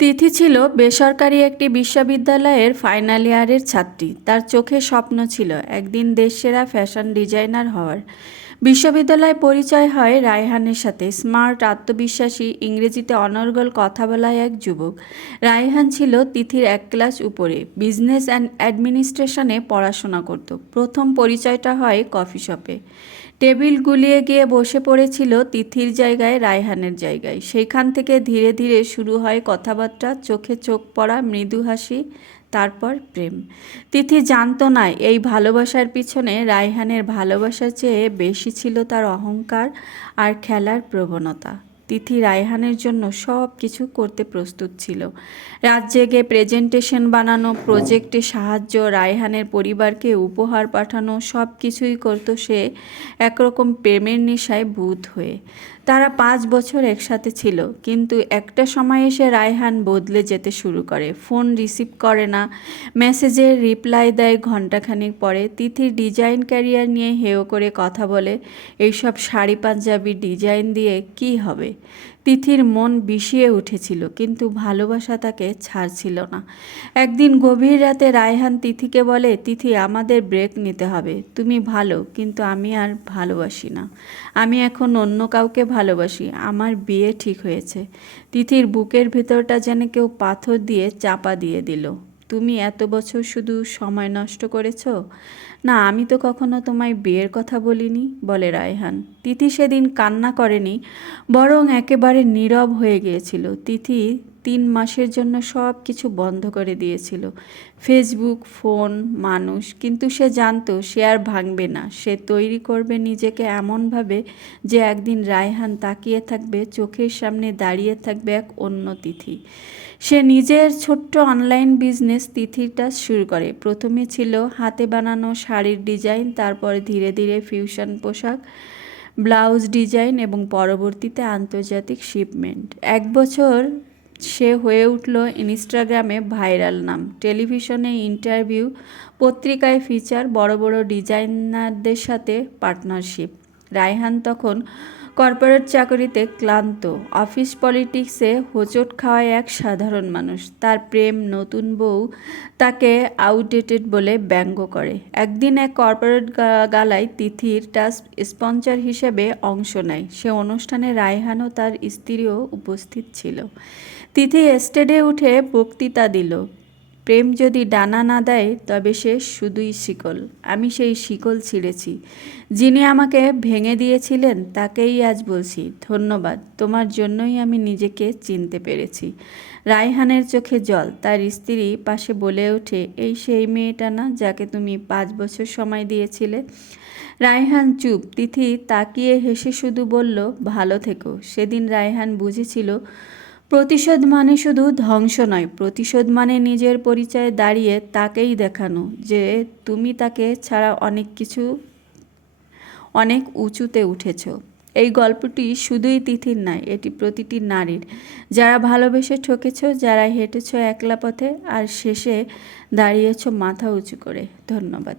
তিথি ছিল বেসরকারি একটি বিশ্ববিদ্যালয়ের ফাইনাল ইয়ারের ছাত্রী। তার চোখে স্বপ্ন ছিল একদিন দেশসেরা ফ্যাশন ডিজাইনার হওয়ার। বিশ্ববিদ্যালয়ে পরিচয় হয় রায়হানের সাথে। স্মার্ট, আত্মবিশ্বাসী, ইংরেজিতে অনর্গল কথা বলা এক যুবক। রায়হান ছিল তিথির এক ক্লাস উপরে। বিজনেস অ্যান্ড অ্যাডমিনিস্ট্রেশনে পড়াশোনা করত। প্রথম পরিচয়টা হয় কফি শপে। টেবিল গুলিয়ে গিয়ে বসে পড়েছিল তিথির জায়গায়, রায়হানের জায়গায়। সেইখান থেকে ধীরে ধীরে শুরু হয় কথাবার্তা, চোখে চোখ পড়া, মৃদু হাসি তারপর প্রেম। তিথি জানতো না এই ভালোবাসার পিছনে রায়হানের ভালোবাসা চেয়ে বেশি ছিল তার অহংকার আর খেলার প্রবণতা। তিথি রায়হানের জন্য সব কিছু করতে প্রস্তুত ছিল। রাত জেগে প্রেজেন্টেশন বানানো প্রজেক্টে সাহায্য, রায়হানের পরিবারকে উপহার পাঠানো সব কিছুই করতো সে একরকম প্রেমের নেশায় ভূত হয়ে। তারা পাঁচ বছর একসাথে ছিল, কিন্তু একটা সময় এসে রায়হান বদলে যেতে শুরু করে। ফোন রিসিভ করে না মেসেজের রিপ্লাই দেয় ঘন্টাখানিক পরে। তিথির ডিজাইন ক্যারিয়ার নিয়ে হেয় করে কথা বলে, এইসব শাড়ি পাঞ্জাবি ডিজাইন দিয়ে কি হবে? তিথির মন বিষিয়ে উঠেছিল, কিন্তু ভালোবাসা তাকে ছাড়ছিল না। একদিন গভীর রাতে রায়হান তিথিকে বলে, তিথি, আমাদের ব্রেক নিতে হবে। তুমি ভালো, কিন্তু আমি আর ভালোবাসি না। আমি এখন অন্য কাউকে ভালোবাসি। আমার বিয়ে ঠিক হয়েছে। তিথির বুকের ভেতরটা যেন কেউ পাথর দিয়ে চাপা দিয়ে দিল। তুমি এত বছর শুধু সময় নষ্ট করেছ? না, আমি তো কখনো তোমায় বিয়ের কথা বলিনি, বলে রায়হান। তিথি সেদিন কান্না করেনি, বরং একেবারে নীরব হয়ে গিয়েছিল। তিথি তিন মাসের জন্য সব কিছু বন্ধ করে দিয়েছিল। ফেসবুক ফোন মানুষ। কিন্তু সে জানতো, সে আর ভাঙবে না। সে তৈরি করবে নিজেকে এমনভাবে যে একদিন রায়হান তাকিয়ে থাকবে, চোখের সামনে দাঁড়িয়ে থাকবে এক অন্য তিথি। সে নিজের ছোট্ট অনলাইন বিজনেস তিথিটা শুরু করে। প্রথমে ছিল হাতে বানানো শাড়ির ডিজাইন তারপর ধীরে ধীরে ফিউশন পোশাক ব্লাউজ ডিজাইন এবং পরবর্তীতে আন্তর্জাতিক শিপমেন্ট এক বছর সে হয়ে উঠল ইনস্টাগ্রামে ভাইরাল নাম। টেলিভিশনে ইন্টারভিউ, পত্রিকায় ফিচার, বড় বড় ডিজাইনারদের সাথে পার্টনারশিপ। রায়হান তখন কর্পোরেট চাকরিতে ক্লান্ত। অফিস পলিটিক্সে হোঁচট খাওয়ায় এক সাধারণ মানুষ। তার প্রেম নতুন বউ তাকে আউটডেটেড বলে ব্যঙ্গ করে। একদিন এক কর্পোরেট গালায় তিথির টাস স্পন্সার হিসেবে অংশ নেয়। সে অনুষ্ঠানে রায়হান ও তার স্ত্রীও উপস্থিত ছিল। তিথি স্টেডে উঠে বক্তৃতা দিল। প্রেম যদি ডানা না দেয়, তবে সে শুধুই শিকল। আমি সেই শিকল ছিঁড়েছি। যিনি আমাকে ভেঙে দিয়েছিলেন, তাকেই আজ বলছি, ধন্যবাদ, তোমার জন্যই আমি নিজেকে চিনতে পেরেছি। রায়হানের চোখে জল, তার স্ত্রী পাশে বলে ওঠে, এই সেই মেয়েটা না, যাকে তুমি পাঁচ বছর সময় দিয়েছিলে? রায়হান চুপ, তিথি তাকিয়ে হেসে শুধু বলল, ভালো থেকো। সেদিন রায়হান বুঝেছিল প্রতিশোধ মানে শুধু ধ্বংস নয়, প্রতিশোধ মানে নিজের পরিচয়ে দাঁড়িয়ে তাকেই দেখানো যে তুমি তাকে ছাড়া অনেক কিছু, অনেক উঁচুতে উঠেছ। এই গল্পটি শুধুই তিথির নয়, এটি প্রতিটি নারীর। যারা ভালোবেসে ঠকেছ, যারা হেঁটেছ একলা পথে, আর শেষে দাঁড়িয়েছ মাথা উঁচু করে। ধন্যবাদ।